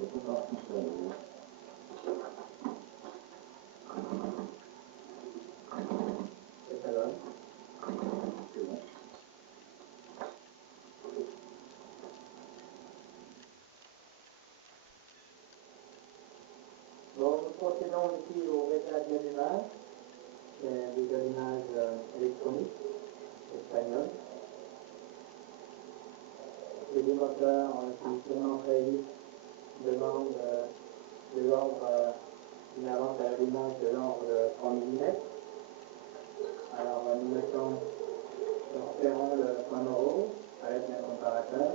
Bon, nous procédons ici au réglage de l'image, de l'image électronique, espagnole. Les démoteurs qui tournent très vite demandent de l'ordre d'une avance à l'image de l'ordre de 3 mm. Alors nous repérons le point moro avec un comparateur.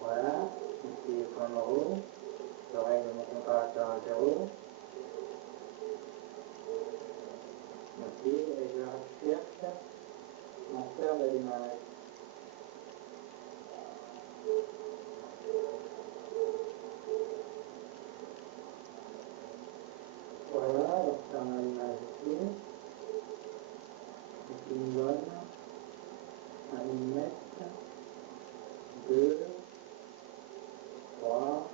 Voilà, ici le point moro, je règle mon comparateur à 0. Ici, et je cherche mon cœur de l'image. Voilà, donc on a l'image ici. Ici une donne 1 mm, 2, 3,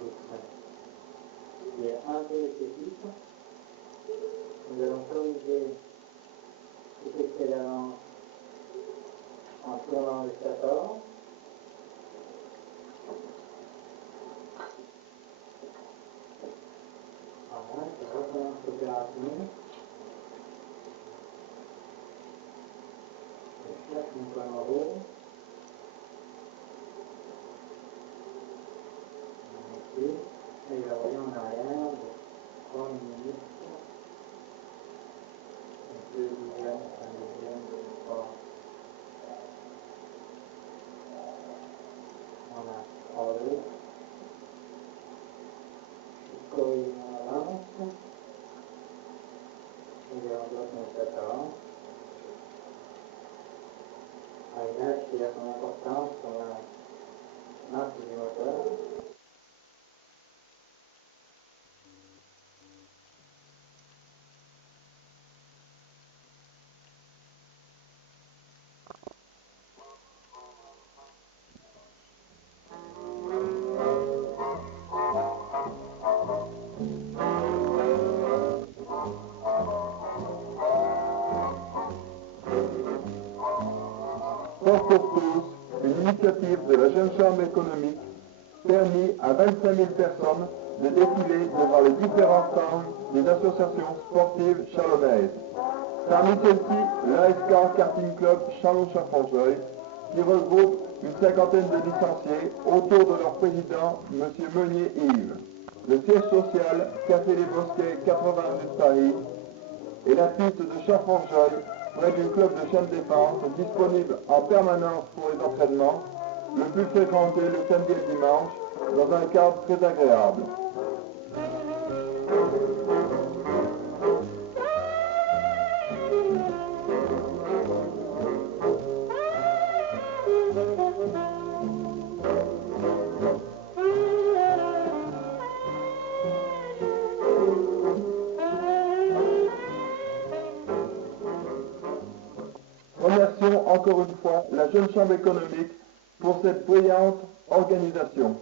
6. Il est un peu esthétique. Nous allons corriger cet excès d'avance en tournant le stator. Voilà, je recommence l'opération. Je cherche mon point moro. Ici, et je reviens en arrière de 3 minutes. 2 dixièmes, 1 dixième, 3. Voilà, 3, 2. Je corrige mon avance. Et je rebloque mon stator. L'image qui a son importance sur la marque du moteur. Sport pour tous, une initiative de la Jeune Chambre économique, permis à 25 000 personnes de défiler devant les différents stands des associations sportives chalonnaises. Parmi celles-ci, l'ASK Karting Club Chalon-Chafonjoy, qui regroupe une cinquantaine de licenciés autour de leur président, M. Meunier Yves. Le siège social, Café des Bosquets, 80 rue de Paris, et la piste de Chafonjoy, près du club de chaîne défense, disponible en permanence pour les entraînements, le plus fréquenté le samedi et le dimanche, dans un cadre très agréable. Remercions encore une fois la Jeune Chambre économique pour cette brillante organisation.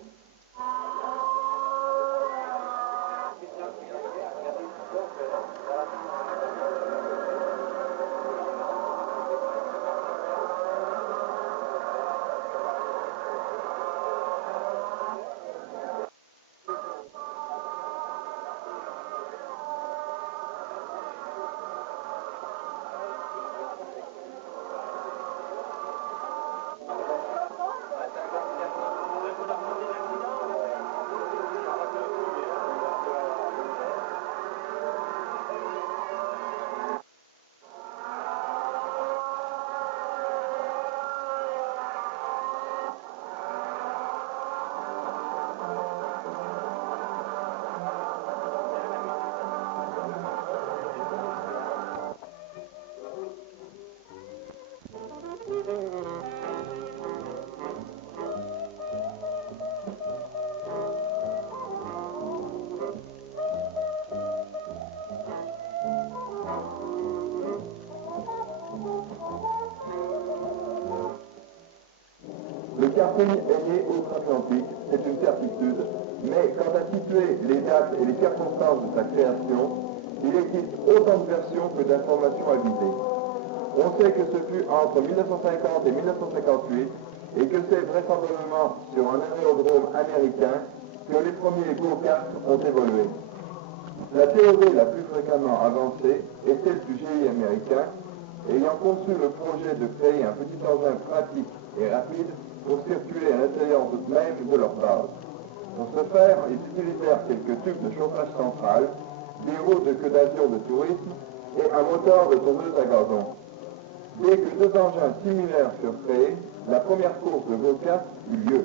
Le karting est né outre-Atlantique, c'est une certitude, mais quant à situer les dates et les circonstances de sa création, il existe autant de versions que d'informations avisées. On sait que ce fut entre 1950 et 1958 et que c'est vraisemblablement sur un aérodrome américain que les premiers go-karts ont évolué. La théorie la plus fréquemment avancée est celle du GI américain, ayant conçu le projet de créer un petit engin pratique et rapide pour circuler à l'intérieur même de leur base. Pour ce faire, ils utilisèrent quelques tubes de chauffage central, des roues de queue d'avion de tourisme et un moteur de tondeuse à gazon. Dès que deux engins similaires furent créés, la première course de go-kart eut lieu.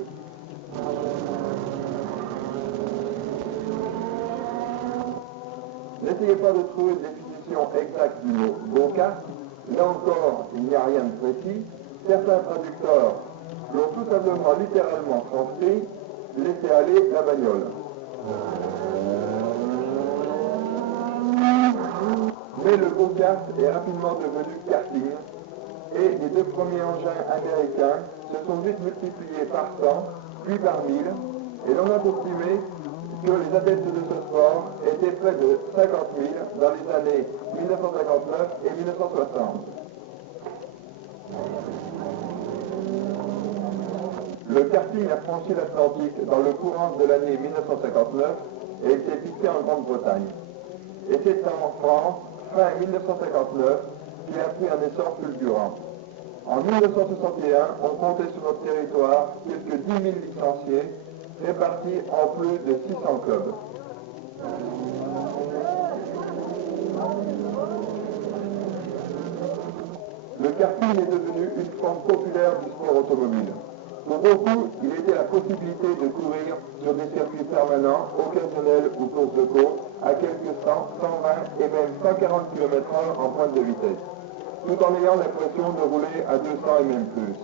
N'essayez pas de trouver une définition exacte du mot go-kart. Là encore, il n'y a rien de précis. Certains traducteurs l'ont tout simplement littéralement transcrit, laissez aller la bagnole. Mais le go-kart est rapidement devenu karting et les deux premiers engins américains se sont vite multipliés par 100, puis par 1000, et l'on a estimé que les adeptes de ce sport étaient près de 50 000 dans les années 1959 et 1960. Le karting a franchi l'Atlantique dans le courant de l'année 1959 et il s'est fixé en Grande-Bretagne. Et c'est en France, fin 1959, qu'il a pris un essor fulgurant. En 1961, on comptait sur notre territoire quelques 10 000 licenciés, répartis en plus de 600 clubs. Le karting est devenu une forme populaire du sport automobile. Pour beaucoup, il était la possibilité de courir sur des circuits permanents, occasionnels ou courses de côte, à quelques 100, 120 et même 140 km/h en pointe de vitesse, tout en ayant l'impression de rouler à 200 et même plus.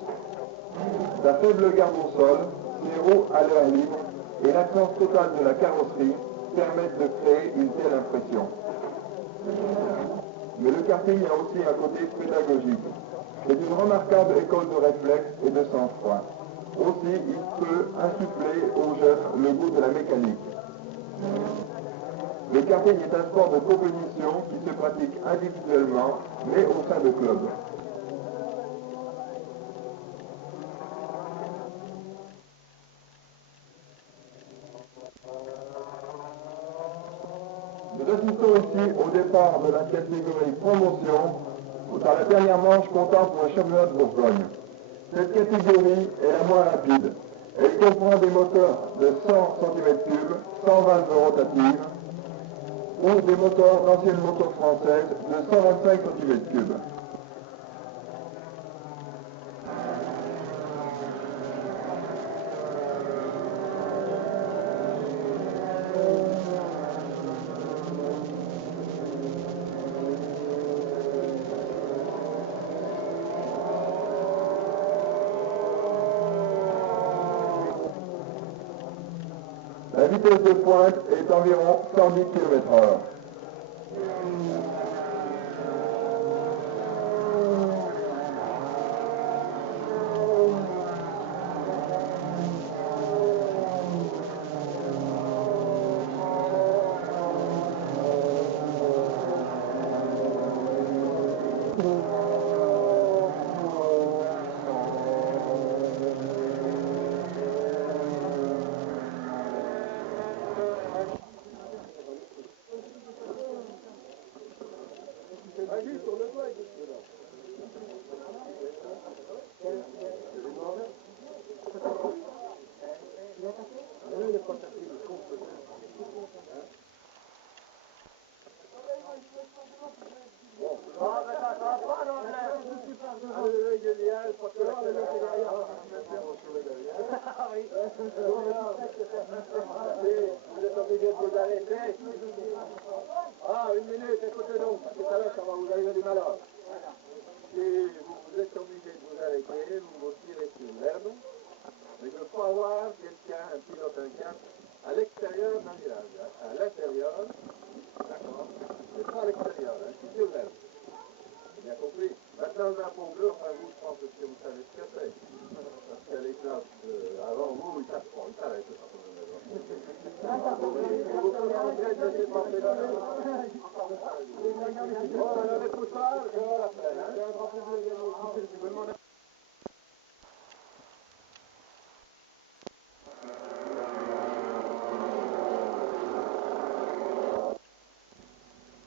La faible garde au sol, les roues à l'air libre et l'absence totale de la carrosserie permettent de créer une telle impression. Mais le karting a aussi un côté pédagogique. C'est une remarquable école de réflexe et de sang-froid. Aussi, il peut insuffler aux jeunes le goût de la mécanique. Le karting est un sport de compétition qui se pratique individuellement, mais au sein de clubs. Nous assistons ici au départ de la catégorie promotion, dans la dernière manche comptant pour le championnat de Bourgogne. Cette catégorie est la moins rapide. Elle comprend des moteurs de 100 cm3, 100 valves rotatives, ou des moteurs d'anciennes motos françaises de 125 cm3. La vitesse de pointe est environ 110 km/h. Vous êtes obligé de vous arrêter. Ah, une minute, écoutez donc, parce que tout à l'heure, ça va vous arriver du malheur. Si vous êtes obligé de vous arrêter, vous vous tirez sur l'herbe, mais il faut avoir quelqu'un, un pilote, un cap, à l'extérieur d'un village. À l'intérieur, d'accord, mais pas à l'extérieur, c'est sur l'herbe. Bien compris. Maintenant, le drapeau bleu, enfin, vous, je pense que vous savez ce que c'est. Parce qu'elle est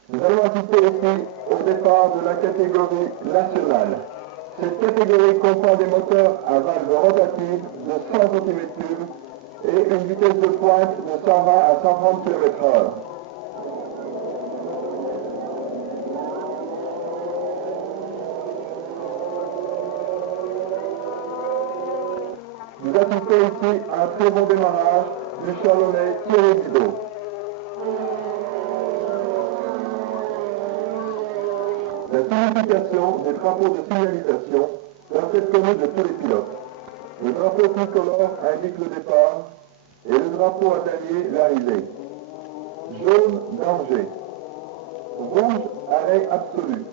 Nous allons assister ici au départ de la catégorie nationale. Cette catégorie comprend des moteurs à valve rotative de 100 cm3 et une vitesse de pointe de 120 à 130 km/h. Nous assistons ici à un très bon démarrage du Chalonnais Thierry Didot. La signification des drapeaux de signalisation doit être connue de tous les pilotes. Le drapeau tricolore indique le départ et le drapeau à damier l'arrivée. Jaune, danger. Rouge, arrêt absolu.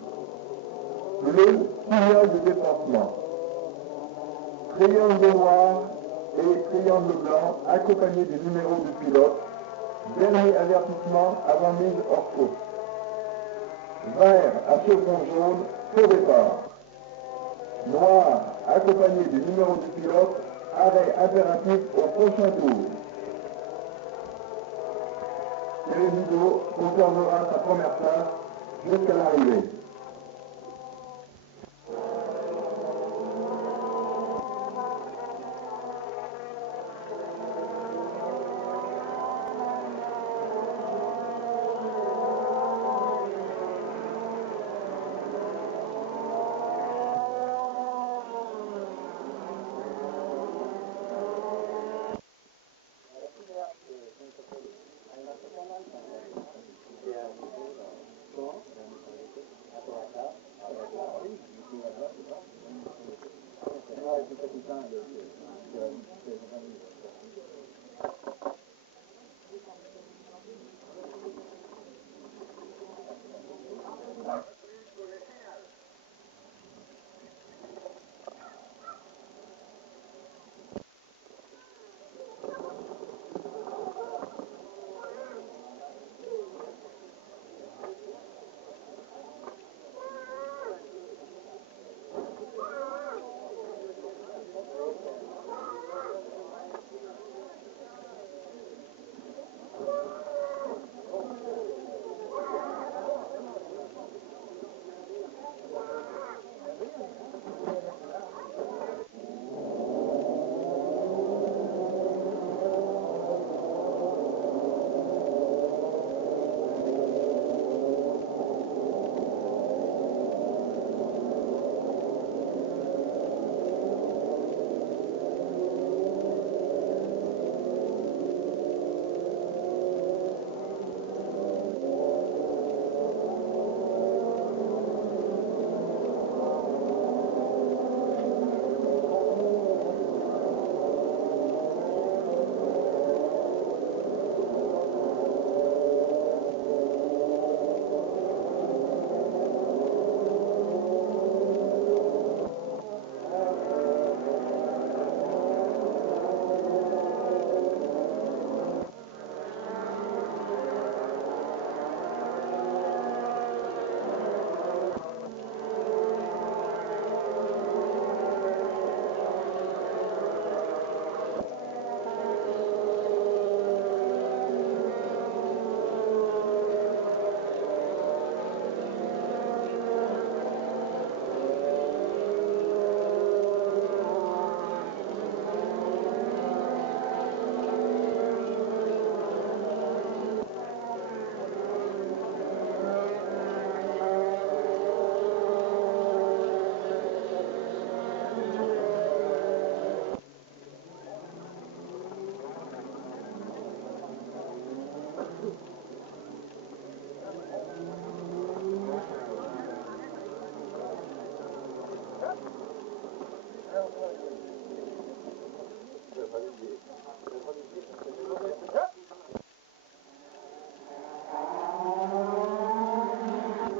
Bleu, signal de dépassement. Triangle noir et triangle blanc accompagnés du numéro du pilote. Dernier avertissement avant mise hors course. Vert à chevron jaune, faux départ. Noir accompagné du numéro du pilote, arrêt impératif au prochain tour. Thierry Didot conservera sa première place jusqu'à l'arrivée.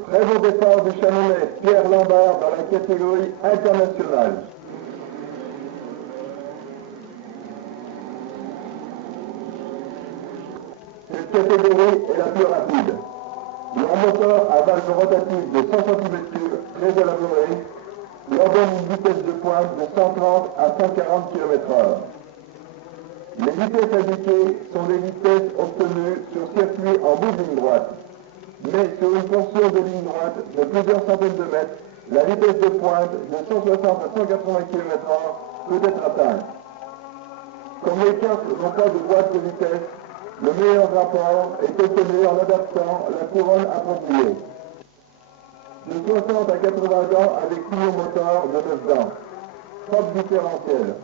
Très beau départ du Chalonnais Pierre Lambert dans la catégorie internationale. Cette catégorie est la plus rapide. Leur moteur à valve rotative de 100 cm3 très élaboré leur donne une vitesse de pointe de 130 à 140 km/h. Les vitesses indiquées sont les vitesses obtenues sur circuit en bout de ligne droite. Mais sur une portion de ligne droite de plusieurs centaines de mètres, la vitesse de pointe de 160 à 180 km/h peut être atteinte. Comme les casques n'ont pas de boîte de vitesse, le meilleur rapport est obtenu en adaptant la couronne appropriée. De 60 à 80 dents avec tuyau moteur de 9 dents. Frein différentiel.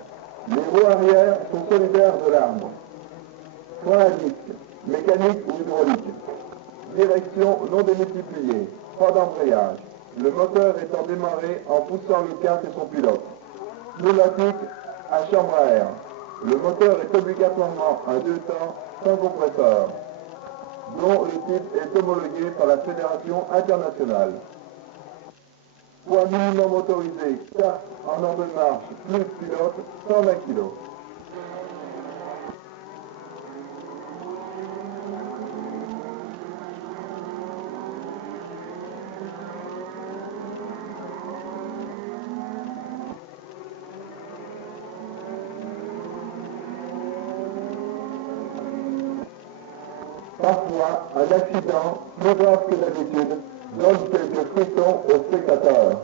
Les roues arrière sont solidaires de l'arbre. Frein à disque, mécanique ou hydraulique. Direction non démultipliée. Pas d'embrayage. Le moteur étant démarré en poussant le kart et son pilote. Pneumatique à chambre à air. Le moteur est obligatoirement à 2 temps sans compresseur, dont le type est homologué par la Fédération internationale. Poids minimum autorisé, kart en ordre de marche, plus pilote, 120 kg. Parfois, un accident, plus grave que d'habitude, donne quelques frissons aux spectateurs.